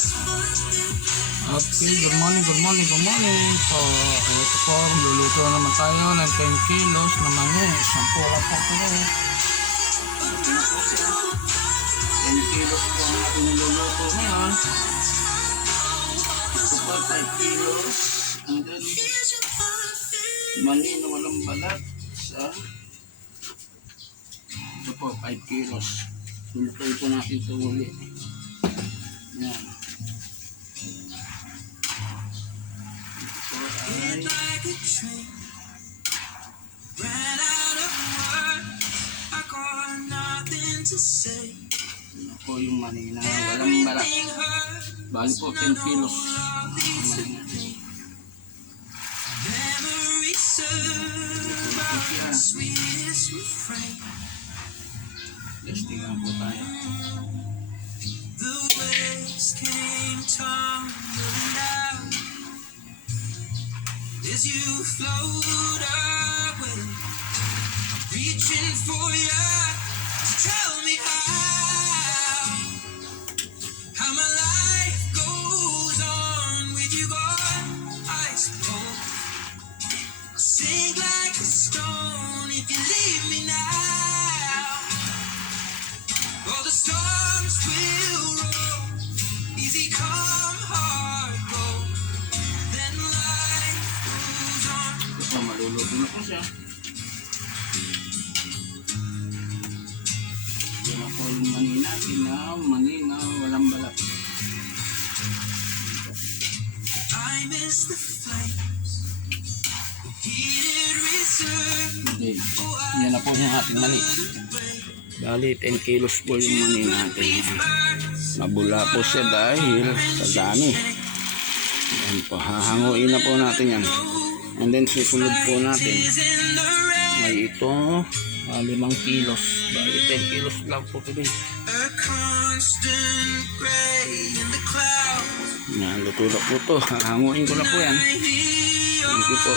Okay, good morning. So, ito po, luluto naman tayo ng 10 kilos na mani. Sampo lang po ito. 10 kilos po ang ating niluluto ngayon. Ito po, 5 kilos. And then, mani na walang balat. Ito po, 5 kilos. Lulutuin po natin ito ulit. Yan. Ako yung mani na walang balat. Bali po 10 kilos. Testingan po tayo. As you float away, I'm reaching for you to tell me how my life goes on with you gone. I suppose I'll sink like a stone if you leave me now. All the storms will roll, easy come, hard go. Then life goes on. Ito, maluluto na po siya. Ito na po yung mani natin na walang balat. I miss the flames, heated reserve. Okay, yan na po yung ating mani. Bali, 10 kilos po yung mani natin. Mabula po siya dahil sa dami. Yan po, hahanguin na po natin yan. And then susunod po natin may ito 5 kilos. Bali 10 kilos lang po today. Yan, luto na po to. Hahanguin ko na po yan. Thank you po.